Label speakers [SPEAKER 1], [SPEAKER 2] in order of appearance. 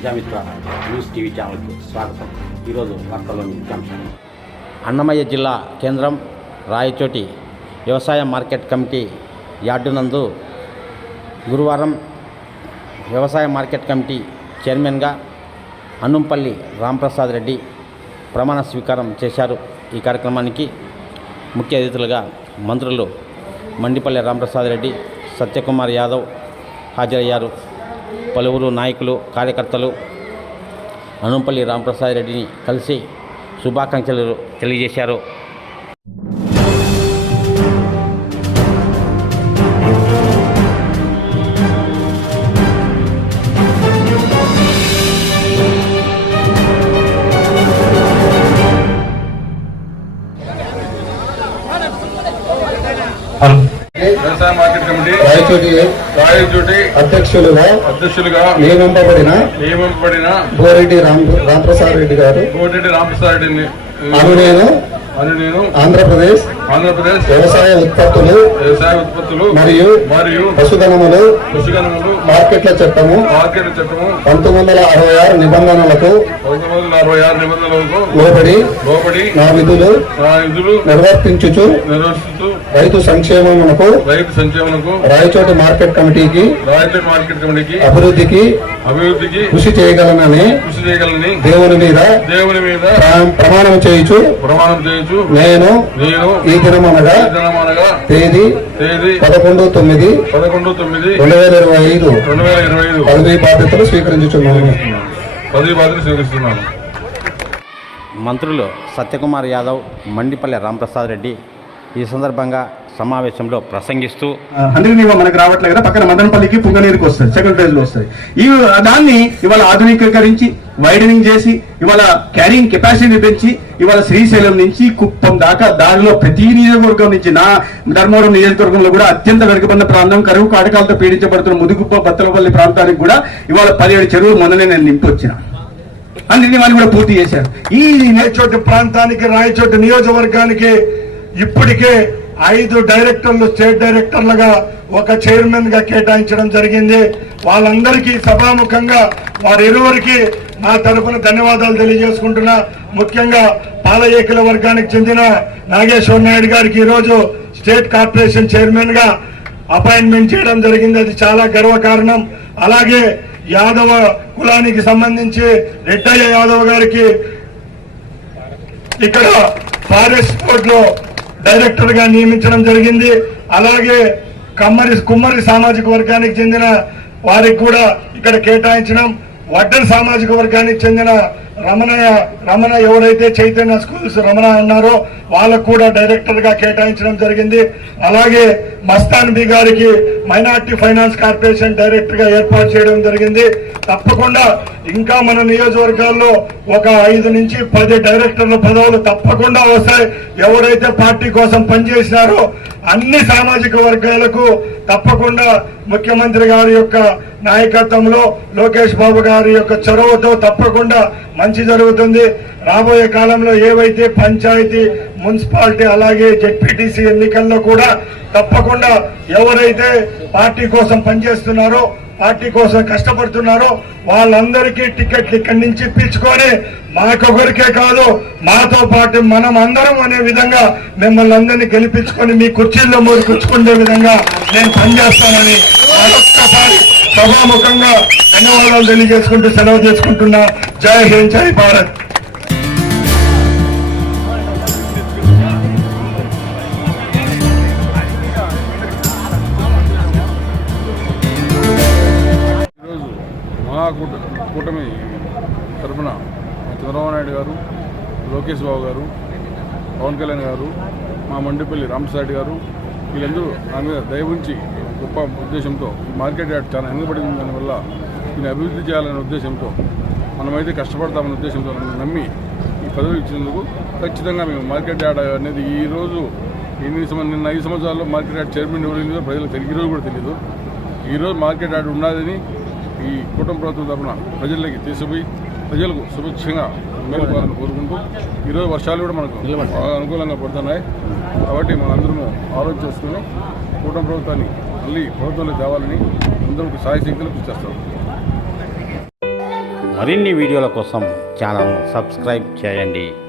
[SPEAKER 1] Prajamitra news TV ఛానల్కి స్వాగతం. ఈరోజు వార్తల్లోని ముఖ్యాంశాలు. అన్నమయ్య జిల్లా కేంద్రం రాయచోటి వ్యవసాయ మార్కెట్ కమిటీ యార్డు నందు గురువారం వ్యవసాయ మార్కెట్ కమిటీ చైర్మన్గా అన్నంపల్లి రాంప్రసాద్ రెడ్డి ప్రమాణ స్వీకారం చేశారు. ఈ కార్యక్రమానికి ముఖ్య అతిథులుగా మంత్రులు మండిపల్లి రాంప్రసాద్ రెడ్డి, సత్యకుమార్ యాదవ్ హాజరయ్యారు. పలువురు నాయకులు, కార్యకర్తలు అన్నంపల్లి రాంప్రసాద్ రెడ్డిని కలిసి శుభాకాంక్షలు తెలియజేశారు.
[SPEAKER 2] వ్యవసాయ మార్కెట్ కమిటీ రాయచోటి అధ్యక్షులుగా నియమింపబడిన
[SPEAKER 3] బోరెడ్డి రాంప్రసాద్ రెడ్డి గారు నేను ఆంధ్రప్రదేశ్ వ్యవసాయ ఉత్పత్తులు మరియు పశుధనములు మార్కెట్ల చట్టము 1966 నిబంధనలకు లోబడి నా విధులు నిర్వర్తించుచు రైతు సంక్షేమమునకు రాయచోటి మార్కెట్ కమిటీకి అభివృద్ధికి కృషి చేయగలనని దేవుని మీద ప్రమాణం చేయుచు నేను ఈ దినమనగా తేదీ 11/9/2025 పదవీ బాధ్యతలు స్వీకరించుచున్నాను.
[SPEAKER 1] మంత్రులు సత్యకుమార్ యాదవ్, మండిపల్లి రాంప్రసాద్ రెడ్డి ఈ సందర్భంగా సమావేశంలో ప్రసంగిస్తూ
[SPEAKER 3] హంద్రీనీవా మనకు రావట్లేదు కదా, పక్కన మదనపల్లికి పుంగనీరుకి వస్తుంది, సెకండ్ ఫేజ్ లో వస్తాయి. దాన్ని ఇవాళ ఆధునికీకరించి వైడనింగ్ చేసి ఇవాళ క్యారింగ్ కెపాసిటీని పెంచి ఇవాళ శ్రీశైలం నుంచి కుప్పం దాకా దానిలో ప్రతి నియోజకవర్గం నుంచి నా ధర్మవరం నియోజకవర్గంలో కూడా అత్యంత వెనుకబడిన ప్రాంతం, కరువు కాటకాలతో పీడించబడుతున్న ముదుగుప్ప బత్తలపల్లి ప్రాంతానికి కూడా ఇవాళ 17 చెరువులు మొన్ననే నేను నింపి వచ్చిన అన్నింటినీ వాళ్ళు కూడా పూర్తి చేశారు. ఈ రాయచోటి ప్రాంతానికి, రాయచోటి నియోజకవర్గానికి ఇప్పటికే 5 డైరెక్టర్లు, స్టేట్ డైరెక్టర్లుగా ఒక చైర్మన్ గా కేటాయించడం జరిగింది. వాళ్ళందరికీ సభాముఖంగా వారిరువురికి నా తరఫున ధన్యవాదాలు తెలియజేసుకుంటున్నా. ముఖ్యంగా పాలయేకుల వర్గానికి చెందిన నాగేశ్వర నాయుడు గారికి ఈరోజు స్టేట్ కార్పొరేషన్ చైర్మన్ గా అపాయింట్మెంట్ చేయడం జరిగింది. అది చాలా గర్వకారణం. అలాగే యాదవ కులానికి సంబంధించి రెడ్డయ్య యాదవ్ గారికి ఇక్కడ ఫారెస్ట్ బోర్డ్ లో డైరెక్టర్ గా నియమించడం జరిగింది. అలాగే కుమ్మరి సామాజిక వర్గానికి చెందిన వారికి కూడా ఇక్కడ కేటాయించడం, వడ్డర్ సామాజిక వర్గానికి చెందిన రమణ ఎవరైతే చైతన్య స్కూల్స్ రమణ అన్నారో వాళ్ళకు కూడా డైరెక్టర్ గా కేటాయించడం జరిగింది. అలాగే మస్తాన్ బి గారికి మైనార్టీ ఫైనాన్స్ కార్పొరేషన్ డైరెక్టర్ గా ఏర్పాటు చేయడం జరిగింది. తప్పకుండా ఇంకా మన నియోజకవర్గాల్లో ఒక 5 నుంచి 10 డైరెక్టర్ల పదవులు తప్పకుండా వస్తాయి. ఎవరైతే పార్టీ కోసం పనిచేసినారో అన్ని సామాజిక వర్గాలకు తప్పకుండా ముఖ్యమంత్రి గారి యొక్క నాయకత్వంలో, లోకేష్ బాబు గారి యొక్క చొరవతో తప్పకుండా మంచి జరుగుతుంది. రాబోయే కాలంలో ఏవైతే పంచాయతీ, మున్సిపాలిటీ అలాగే జెడ్పీటీసీ ఎన్నికల్లో కూడా తప్పకుండా ఎవరైతే పార్టీ కోసం పనిచేస్తున్నారో, పార్టీ కోసం కష్టపడుతున్నారో వాళ్ళందరికీ టికెట్లు ఇక్కడి నుంచి ఇప్పించుకొని మాకొకరికే కాదు మాతో పాటు మనం అందరం అనే విధంగా మిమ్మల్ని అందరినీ గెలిపించుకొని మీ కుర్చీల్లో మీరు కూర్చుకునే విధంగా నేను పనిచేస్తానని మరొక్కసారి సభాముఖంగా ధన్యవాదాలు తెలియజేసుకుంటూ సెలవు చేసుకుంటున్నా. జై హింద్, జై భారత్.
[SPEAKER 2] కూటమి తరఫున చంద్రబాబు నాయుడు గారు, లోకేష్ బాబు గారు, పవన్ కళ్యాణ్ గారు, మా మండిపల్లి రాంప్రసాద్ గారు వీళ్ళందరూ నా మీద దయ ఉంచి గొప్ప ఉద్దేశంతో ఈ మార్కెట్ యార్డ్ చాలా వెనుకబడింది, దానివల్ల దీన్ని అభివృద్ధి చేయాలనే ఉద్దేశంతో మనమైతే కష్టపడతామనే ఉద్దేశంతో నమ్మి ఈ పదవి ఇచ్చినందుకు ఖచ్చితంగా మేము మార్కెట్ యార్డ్ అనేది ఈరోజు నిన్న 5 సంవత్సరాల్లో మార్కెట్ యార్డ్ చైర్మన్ ఎవరు ప్రజలకు ఈరోజు కూడా తెలియదు. ఈరోజు మార్కెట్ యార్డ్ ఉన్నదని ఈ కుటుంబ ప్రభుత్వం తరఫున ప్రజలకి తీసుకుపోయి ప్రజలకు సుభిక్షంగా మేలుకోవాలని కోరుకుంటూ ఈరోజు వర్షాలు కూడా మనకు అనుకూలంగా పడుతున్నాయి. కాబట్టి మనందరము ఆలోచన చేసుకుని కుటుంబ ప్రభుత్వాన్ని మళ్ళీ ప్రభుత్వంలో తేవాలని అందరూ సాయశక్తులు కృషి చేస్తాం.
[SPEAKER 1] మరిన్ని వీడియోల కోసం ఛానల్ను సబ్స్క్రైబ్ చేయండి.